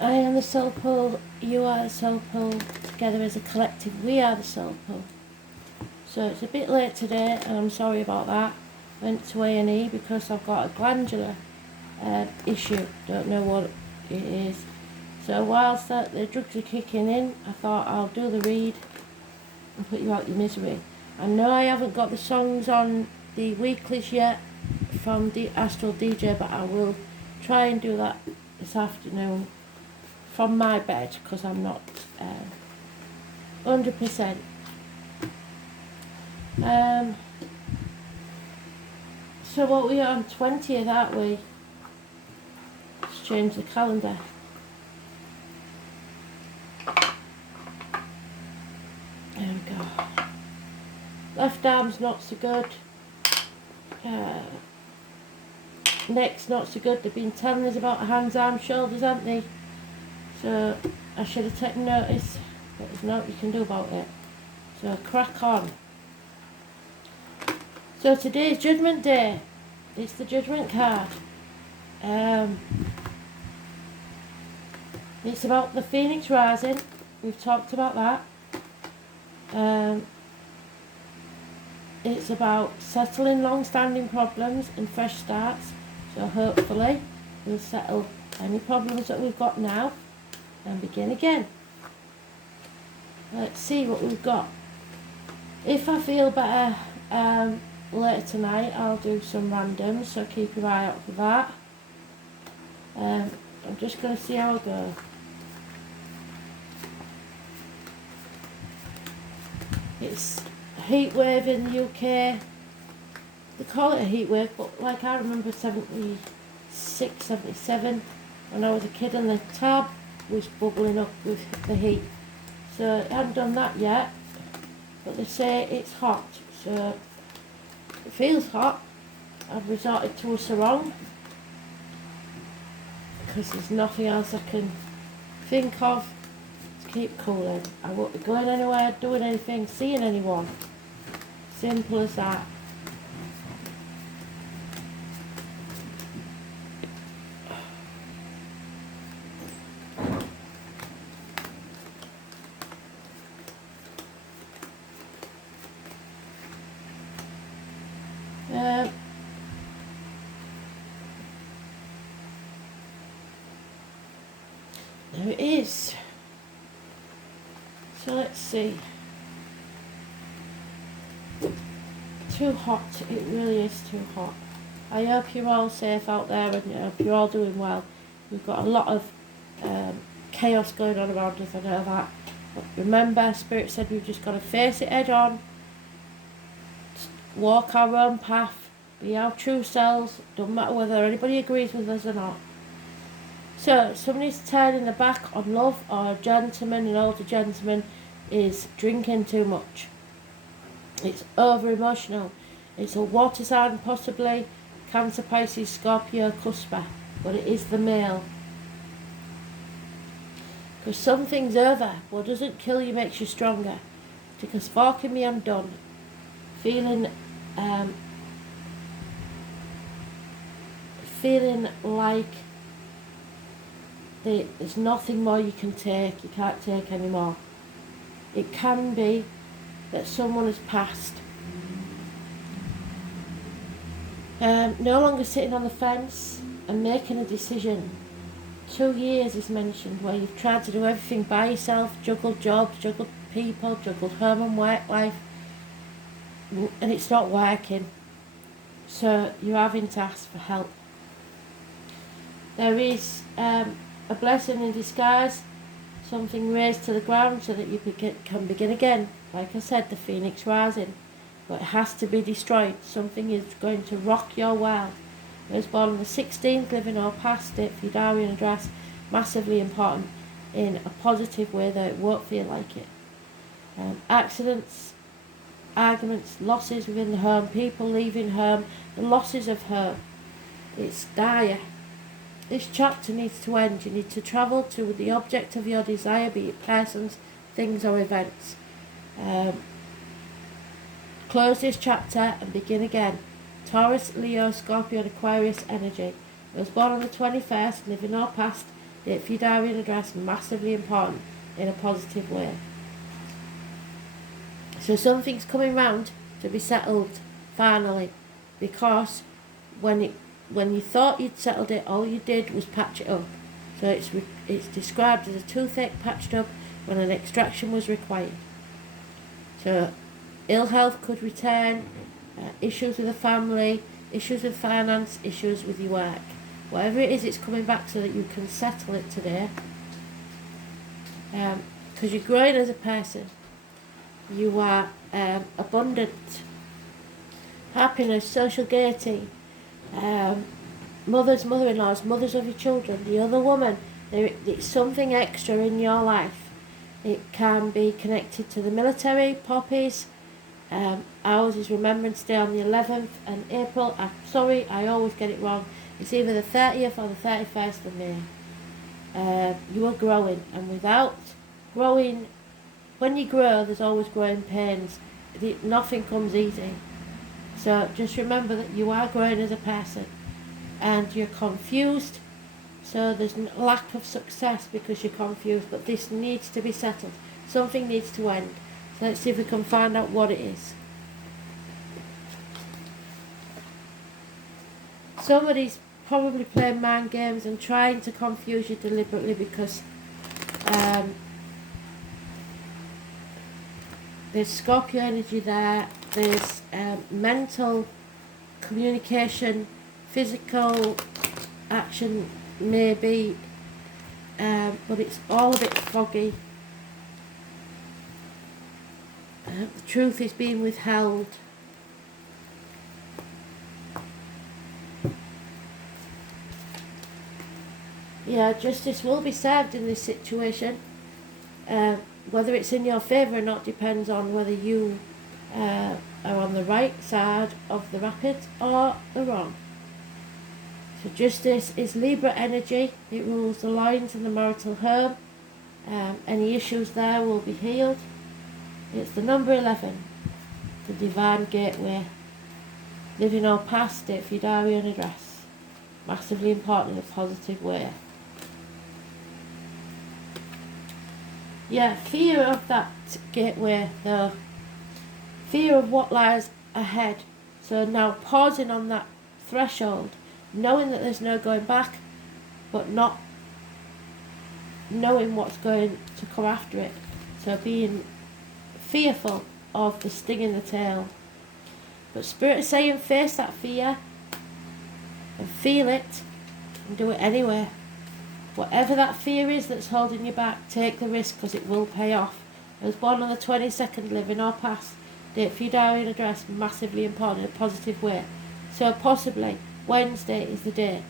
I am the soul pool, you are the soul pool, together as a collective we are the soul pool. So it's a bit late today and I'm sorry about that. Went to A&E because I've got a glandular issue, don't know what it is. So whilst the drugs are kicking in, I thought I'll do the read and put you out your misery. I know I haven't got the songs on the weeklies yet from the Astral DJ, but I will try and do that this afternoon from my bed because I'm not 100%. So what we are on 20th, aren't we? Let's change the calendar. There we go. Left arm's not so good. Neck's not so good. They've been telling us about hands, arms, shoulders, haven't they? So I should have taken notice, but there's nothing you can do about it. So crack on. So today's Judgment Day. It's the Judgment card. It's about the Phoenix Rising. We've talked about that. It's about settling long-standing problems and fresh starts. So hopefully we'll settle any problems that we've got now and begin again. Let's see what we've got. If I feel better later tonight, I'll do some randoms, so keep your eye out for that. I'm just going to see how I go. It's a heat wave in the UK. They call it a heat wave, but like I remember 76, 77 when I was a kid and the tab was bubbling up with the heat. So I haven't done that yet, but they say it's hot, so it feels hot. I've resorted to a sarong because there's nothing else I can think of to keep cooling. I won't be going anywhere, doing anything, seeing anyone. Simple as that. There it is. So let's see. Too hot, it really is too hot. I hope you're all safe out there and I hope you're all doing well. We've got a lot of chaos going on around us, I know that. But remember, Spirit said we've just got to face it head on, walk our own path, be our true selves, don't matter whether anybody agrees with us or not. So, somebody's turning their back on love, or a gentleman, an older gentleman, is drinking too much. It's over emotional. It's a water sign, possibly Cancer, Pisces, Scorpio, Cusper, but it is the male. Because something's over. What doesn't kill you makes you stronger. Because forking me, I'm done. Feeling like there's nothing more you can take. You can't take any more. It can be that someone has passed. No longer sitting on the fence and making a decision. 2 years is mentioned where you've tried to do everything by yourself, juggled jobs, juggled people, juggled home and work life, and it's not working. So you're having to ask for help. There is a blessing in disguise, something raised to the ground so that you can begin again. Like I said, the Phoenix Rising. But it has to be destroyed. Something is going to rock your world. I was born on the 16th, living or past it, Fudarian address, massively important in a positive way that it won't feel like it. Accidents, arguments, losses within the home, people leaving home, the losses of home. It's dire. This chapter needs to end. You need to travel to the object of your desire, be it persons, things or events. Close this chapter and begin again. Taurus, Leo, Scorpio and Aquarius energy. I was born on the 21st, living or past, date for your diary and address, massively important in a positive way. So something's coming round to be settled finally, because when you thought you'd settled it, all you did was patch it up. So it's described as a toothache patched up when an extraction was required. So ill health could return, issues with the family, issues with finance, issues with your work. Whatever it is, it's coming back so that you can settle it today. Because you're growing as a person. You are abundant. Happiness, social gaiety, mothers, mother-in-laws, mothers of your children, the other woman. It's something extra in your life. It can be connected to the military, poppies. Ours is Remembrance Day on the 11th and April. I'm sorry, I always get it wrong. It's either the 30th or the 31st of May. You are growing, and without growing, when you grow, there's always growing pains. Nothing comes easy. So just remember that you are growing as a person, and you're confused. So there's lack of success because you're confused, but this needs to be settled. Something needs to end. So let's see if we can find out what it is. Somebody's probably playing mind games and trying to confuse you deliberately, because there's Scorpio energy there. There's mental communication, physical action maybe, but it's all a bit foggy. The truth is being withheld. Yeah, justice will be served in this situation. Whether it's in your favour or not depends on whether you are on the right side of the rapid or the wrong. So justice is Libra energy. It rules the lines in the marital home. Any issues there will be healed. It's the number 11, the divine gateway. Living or past, date for your diary and address. Massively important in a positive way. Yeah, fear of that gateway though. Fear of what lies ahead. So now pausing on that threshold, knowing that there's no going back, but not knowing what's going to come after it. So being fearful of the sting in the tail. But Spirit is saying face that fear and feel it and do it anyway. Whatever that fear is that's holding you back, take the risk, because it will pay off. I was born on the 22nd, living or past, date for your diary and address, massively important in a positive way. So possibly Wednesday is the day.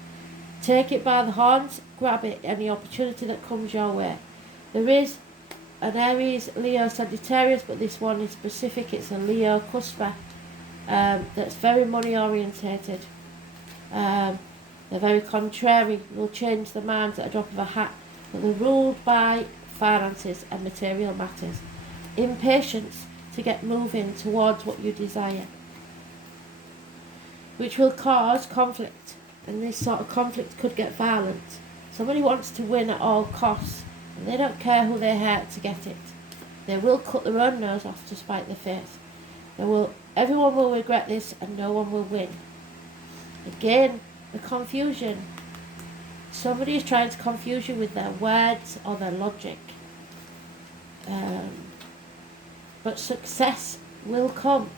Take it by the horns, grab it, any opportunity that comes your way. There is an Aries, Leo, Sagittarius, but this one is specific. It's a Leo cusper that's very money orientated. They're very contrary, will change their minds at a drop of a hat, but they're ruled by finances and material matters. Impatience to get moving towards what you desire, which will cause conflict, and this sort of conflict could get violent. Somebody wants to win at all costs, and they don't care who they hurt to get it. They will cut their own nose off to spite their face. Everyone will regret this, and no one will win. Again, the confusion. Somebody is trying to confuse you with their words or their logic. But success will come.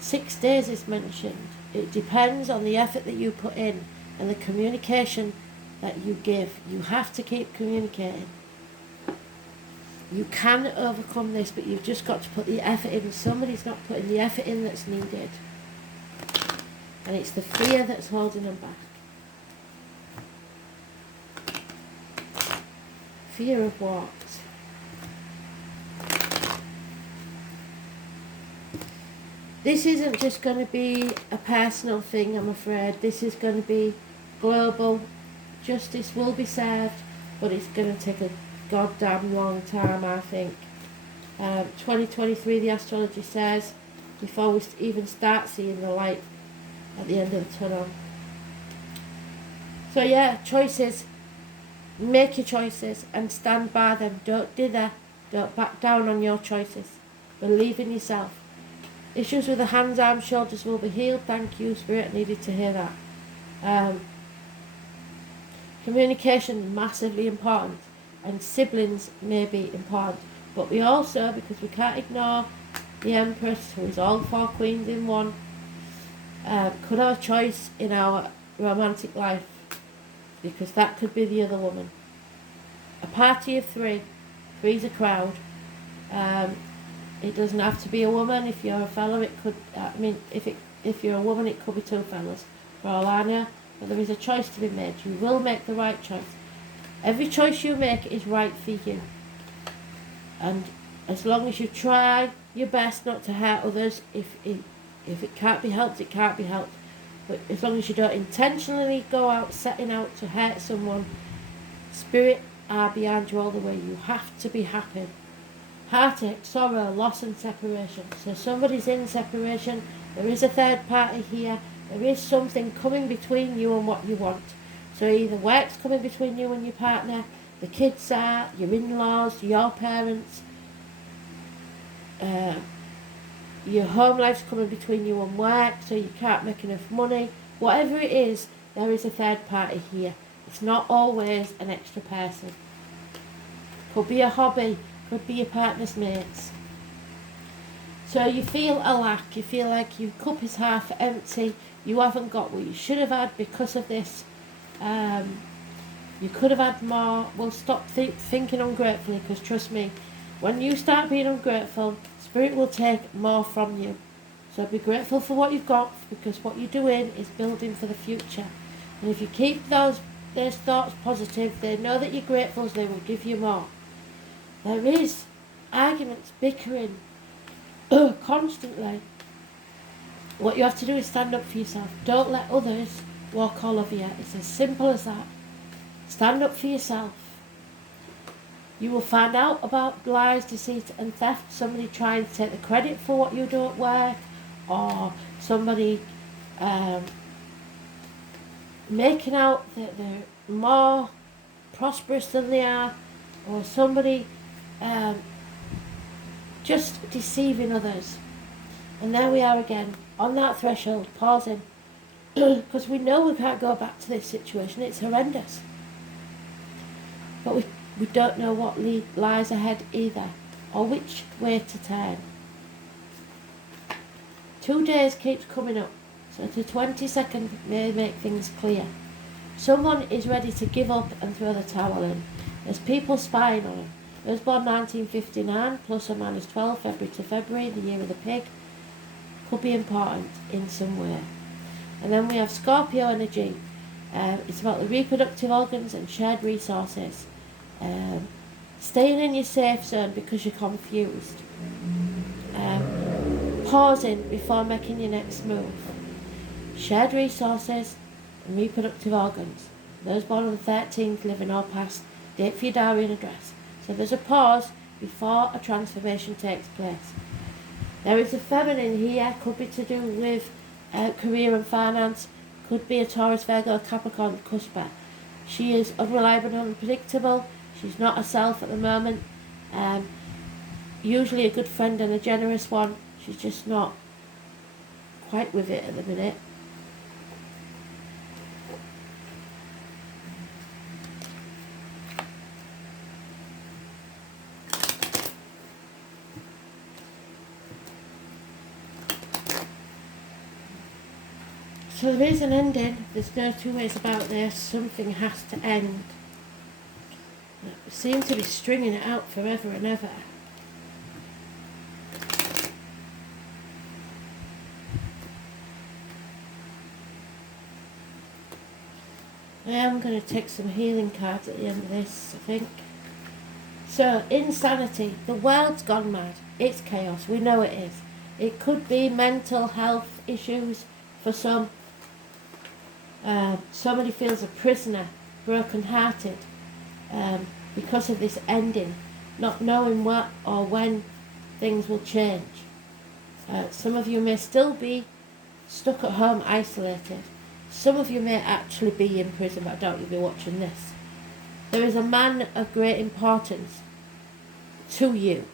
6 days is mentioned. It depends on the effort that you put in and the communication that you give. You have to keep communicating. You can overcome this, but you've just got to put the effort in. Somebody's not putting the effort in that's needed. And it's the fear that's holding them back. Fear of what? This isn't just going to be a personal thing, I'm afraid. This is going to be global. Justice will be served, but it's going to take a goddamn long time, I think. 2023, the astrology says, before we even start seeing the light at the end of the tunnel. So yeah, choices. Make your choices and stand by them. Don't dither. Don't back down on your choices. Believe in yourself. Issues with the hands, arms, shoulders will be healed. Thank you, Spirit. Needed to hear that. Communication, massively important. And siblings may be important. But we also, because we can't ignore the Empress, who is all four queens in one, could have a choice in our romantic life, because that could be the other woman. A party of three. Three's a crowd. It doesn't have to be a woman. If you're a fella, it could. If you're a woman, it could be two fellas. For all I know, but there is a choice to be made. You will make the right choice. Every choice you make is right for you. And as long as you try your best not to hurt others, if it can't be helped, it can't be helped. But as long as you don't intentionally go out setting out to hurt someone, Spirit are behind you all the way. You have to be happy. Heartache, sorrow, loss and separation. So somebody's in separation. There is a third party here. There is something coming between you and what you want. So either work's coming between you and your partner, the kids are, your in-laws, your parents, your home life's coming between you and work, so you can't make enough money. Whatever it is, there is a third party here. It's not always an extra person. Could be a hobby, could be your partner's mates. So you feel a lack, you feel like your cup is half empty, you haven't got what you should have had because of this. You could have had more. Well, stop thinking ungratefully, because trust me, when you start being ungrateful, Spirit will take more from you. So be grateful for what you've got, because what you're doing is building for the future. And if you keep those thoughts positive, they know that you're grateful, so they will give you more. There is arguments, bickering, constantly. What you have to do is stand up for yourself. Don't let others walk all over you. It's as simple as that. Stand up for yourself. You will find out about lies, deceit and theft. Somebody trying to take the credit for what you don't work, or somebody making out that they're more prosperous than they are, or somebody just deceiving others. And there we are again, on that threshold, pausing, because we know we can't go back to this situation. It's horrendous. But we don't know what lies ahead either, or which way to turn. 2 days keeps coming up, so the 22nd may make things clear. Someone is ready to give up and throw the towel in. There's people spying on him. He was born 1959, plus or minus 12, February to February, the year of the pig. Could be important in some way. And then we have Scorpio energy. It's about the reproductive organs and shared resources. Staying in your safe zone because you're confused. Pausing before making your next move. Shared resources and reproductive organs. Those born on the 13th, living or past, date for your diary and address. So there's a pause before a transformation takes place. There is a feminine here, could be to do with career and finance, could be a Taurus, Virgo, Capricorn, Cusper. She is unreliable and unpredictable. She's not herself at the moment. Usually a good friend and a generous one. She's just not quite with it at the minute. So there is an ending. There's no two ways about this. Something has to end. We seem to be stringing it out forever and ever. I am going to take some healing cards at the end of this, I think. So, insanity. The world's gone mad. It's chaos. We know it is. It could be mental health issues for some. Somebody feels a prisoner, broken-hearted, because of this ending, not knowing what or when things will change. Some of you may still be stuck at home, isolated. Some of you may actually be in prison, but I doubt you'll be watching this. There is a man of great importance to you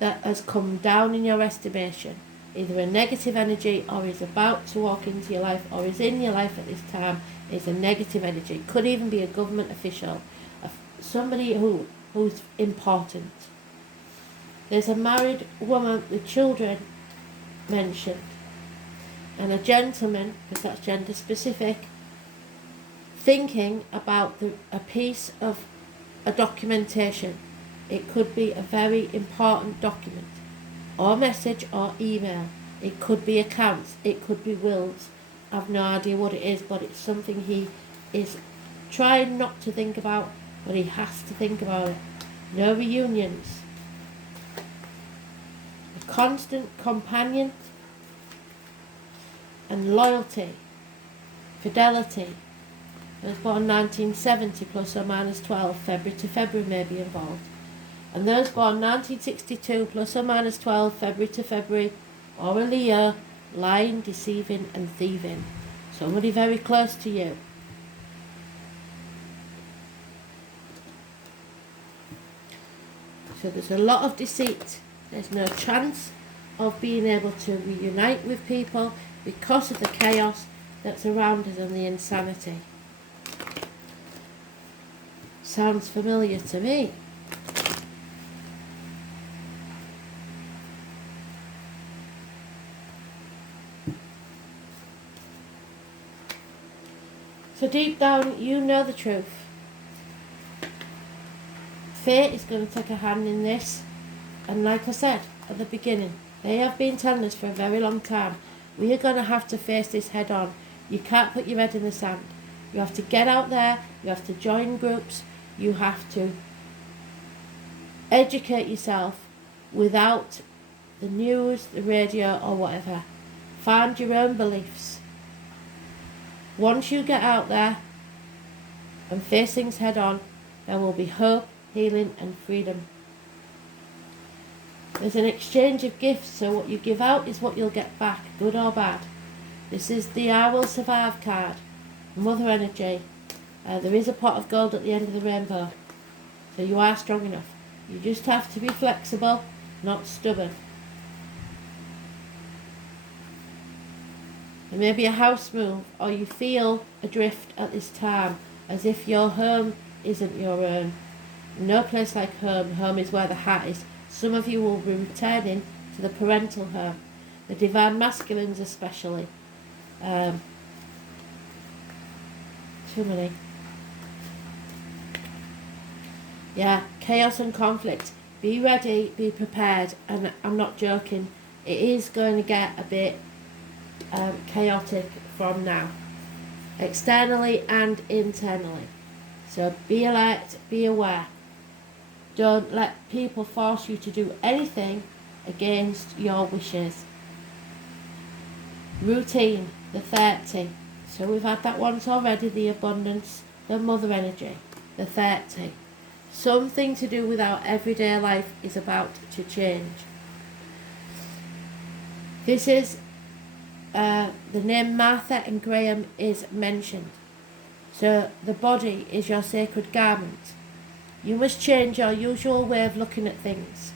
that has come down in your estimation, either a negative energy or is about to walk into your life or is in your life at this time, is a negative energy. Could even be a government official, somebody who's important. There's a married woman with children mentioned, and a gentleman, because that's gender specific, thinking about a piece of a documentation. It could be a very important document, or message, or email. It could be accounts, it could be wills. I've no idea what it is, but it's something he is trying not to think about, but he has to think about it. No reunions. A constant companion and loyalty, fidelity. I was born 1970 plus or minus 12, February to February may be involved. And those born 1962 plus or minus 12, February to February, or a Leo, lying, deceiving and thieving. Somebody very close to you. So there's a lot of deceit. There's no chance of being able to reunite with people because of the chaos that's around us and the insanity. Sounds familiar to me. So deep down, you know the truth. Fate is going to take a hand in this. And like I said at the beginning, they have been telling us for a very long time, we are going to have to face this head on. You can't put your head in the sand. You have to get out there, you have to join groups, you have to educate yourself without the news, the radio or whatever. Find your own beliefs. Once you get out there and face things head on, there will be hope, healing and freedom. There's an exchange of gifts, so what you give out is what you'll get back, good or bad. This is the I Will Survive card, Mother Energy. There is a pot of gold at the end of the rainbow, so you are strong enough. You just have to be flexible, not stubborn. There may be a house move, or you feel adrift at this time, as if your home isn't your own. No place like home. Home is where the heart is. Some of you will be returning to the parental home, the divine masculines especially. Too many. Yeah, chaos and conflict. Be ready, be prepared, and I'm not joking. It is going to get a bit chaotic from now, externally and internally. So be alert, be aware. Don't let people force you to do anything against your wishes. Routine, the 30. So we've had that once already, the abundance, the mother energy, the 30. Something to do with our everyday life is about to change. This is the name Martha and Graham is mentioned. So the body is your sacred garment. You must change your usual way of looking at things.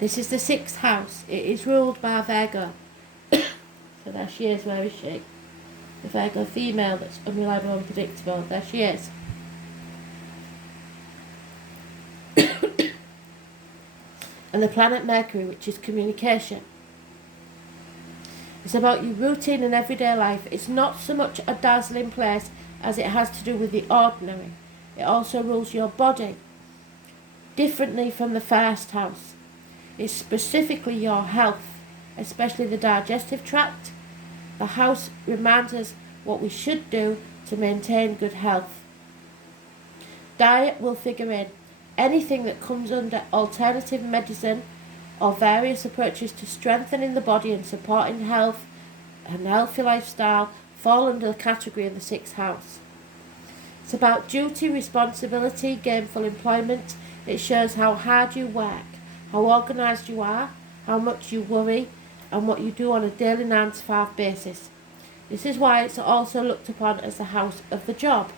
This is the 6th house. It is ruled by Virgo. So there she is. Where is she? The Virgo female that's unreliable and unpredictable. There she is. And the planet Mercury, which is communication. It's about your routine and everyday life. It's not so much a dazzling place as it has to do with the ordinary. It also rules your body differently from the 1st house. It's specifically your health, especially the digestive tract. The house reminds us what we should do to maintain good health. Diet will figure in. Anything that comes under alternative medicine or various approaches to strengthening the body and supporting health and healthy lifestyle fall under the category of the 6th house. It's about duty, responsibility, gainful employment. It shows how hard you work, how organised you are, how much you worry, and what you do on a daily 9 to 5 basis. This is why it's also looked upon as the house of the job.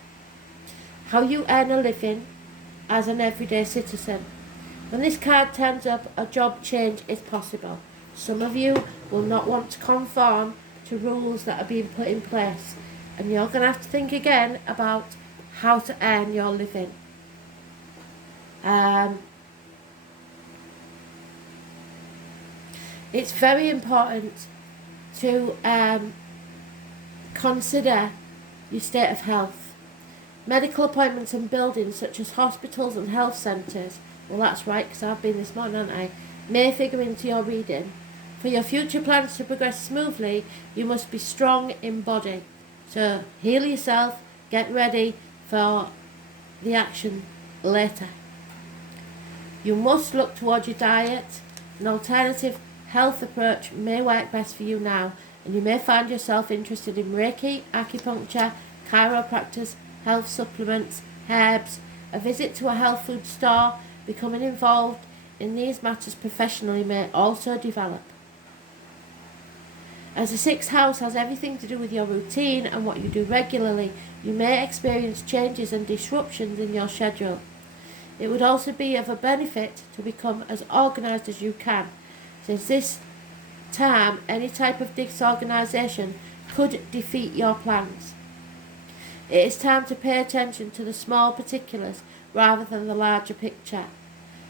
how you earn a living as an everyday citizen. When this card turns up, a job change is possible. Some of you will not want to conform to rules that are being put in place, and you're going to have to think again about how to earn your living. It's very important to consider your state of health. Medical appointments and buildings such as hospitals and health centres, well that's right because I've been this morning, haven't I, may figure into your reading. For your future plans to progress smoothly, you must be strong in body. So heal yourself, get ready for the action later. You must look towards your diet. An alternative health approach may work best for you now, and you may find yourself interested in Reiki, acupuncture, chiropractors, health supplements, herbs, a visit to a health food store. Becoming involved in these matters professionally may also develop. As the sixth house has everything to do with your routine and what you do regularly, you may experience changes and disruptions in your schedule. It would also be of a benefit to become as organised as you can, since this time any type of disorganisation could defeat your plans. It is time to pay attention to the small particulars rather than the larger picture.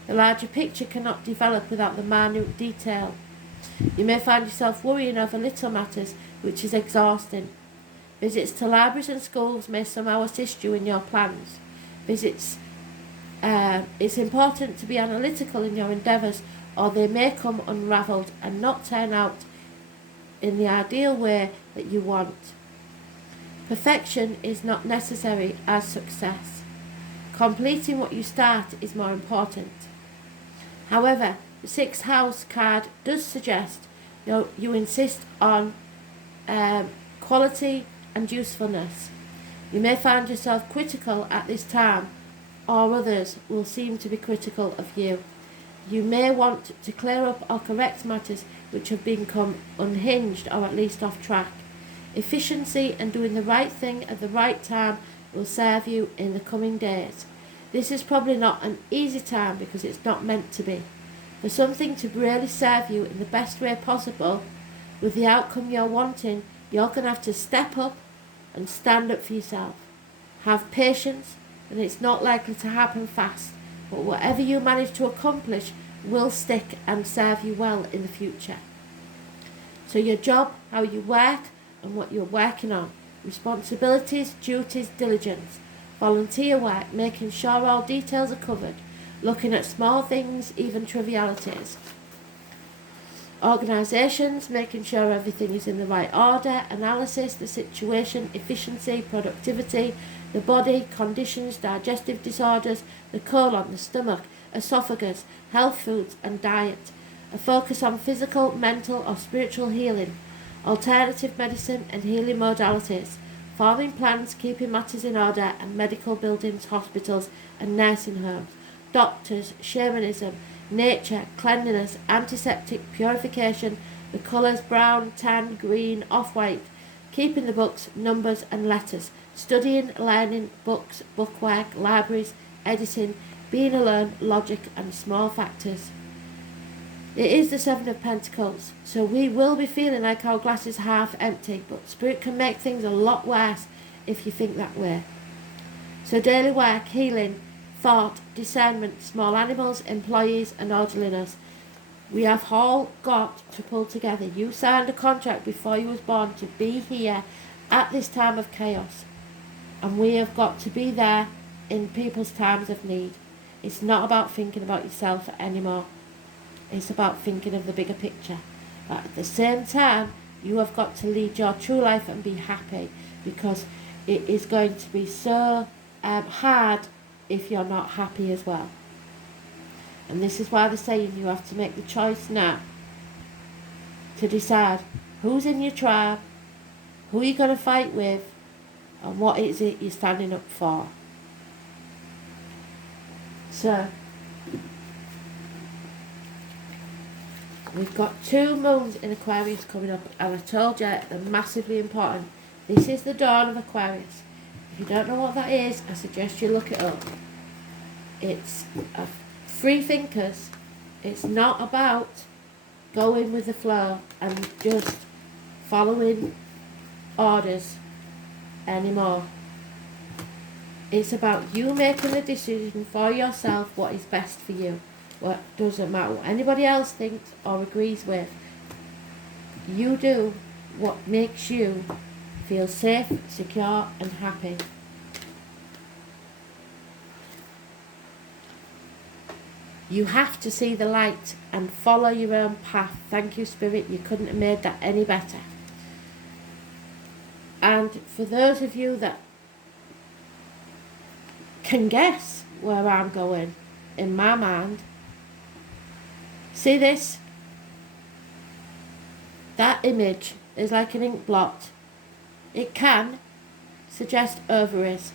The larger picture cannot develop without the minute detail. You may find yourself worrying over little matters, which is exhausting. Visits to libraries and schools may somehow assist you in your plans. It's important to be analytical in your endeavours, or they may come unravelled and not turn out in the ideal way that you want. Perfection is not necessary as success. Completing what you start is more important. However, the sixth house card does suggest you insist on quality and usefulness. You may find yourself critical at this time, or others will seem to be critical of you. You may want to clear up or correct matters which have become unhinged or at least off track. Efficiency and doing the right thing at the right time will serve you in the coming days. This is probably not an easy time because it's not meant to be. For something to really serve you in the best way possible, with the outcome you're wanting, you're going to have to step up and stand up for yourself. Have patience, and it's not likely to happen fast, but whatever you manage to accomplish will stick and serve you well in the future. So your job, how you work, and what you're working on. Responsibilities, duties, diligence. Volunteer work, making sure all details are covered. Looking at small things, even trivialities. Organisations, making sure everything is in the right order. Analysis, the situation, efficiency, productivity, the body, conditions, digestive disorders, the colon, the stomach, esophagus, health foods and diet. A focus on physical, mental or spiritual healing. Alternative medicine and healing modalities. Forming plans, keeping matters in order, and medical buildings, hospitals and nursing homes. Doctors, shamanism, nature, cleanliness, antiseptic, purification, the colours brown, tan, green, off-white, keeping the books, numbers and letters, studying, learning, books, bookwork, libraries, editing, being alone, logic and small factors. It is the Seven of Pentacles, so we will be feeling like our glass is half empty, but Spirit can make things a lot worse if you think that way. So daily work, healing, thought, discernment, small animals, employees and orderliness. We have all got to pull together. You signed a contract before you was born to be here at this time of chaos. And we have got to be there in people's times of need. It's not about thinking about yourself anymore. It's about thinking of the bigger picture. But at the same time, you have got to lead your true life and be happy, because it is going to be so hard if you're not happy as well. And this is why they're saying you have to make the choice now to decide who's in your tribe, who you're going to fight with, and what is it you're standing up for. So, we've got 2 moons in Aquarius coming up, and I told you they're massively important. This is the dawn of Aquarius. If you don't know what that is, I suggest you look it up. It's free thinkers. It's not about going with the flow and just following orders anymore. It's about you making the decision for yourself what is best for you. What doesn't matter what anybody else thinks or agrees with. You do what makes you feel safe, secure and happy. You have to see the light and follow your own path. Thank you, Spirit. You couldn't have made that any better. And for those of you that can guess where I'm going in my mind, see this? That image is like an ink blot. It can suggest ovaries.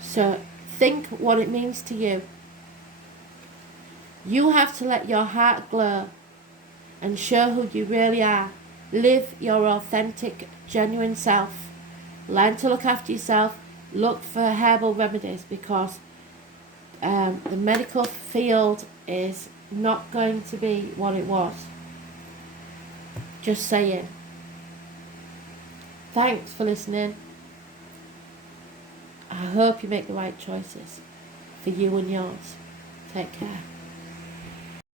So think what it means to you. You have to let your heart glow and show who you really are. Live your authentic, genuine self. Learn to look after yourself. Look for herbal remedies, because the medical field is not going to be what it was. Just saying. Thanks for listening. I hope you make the right choices for you and yours. Take care.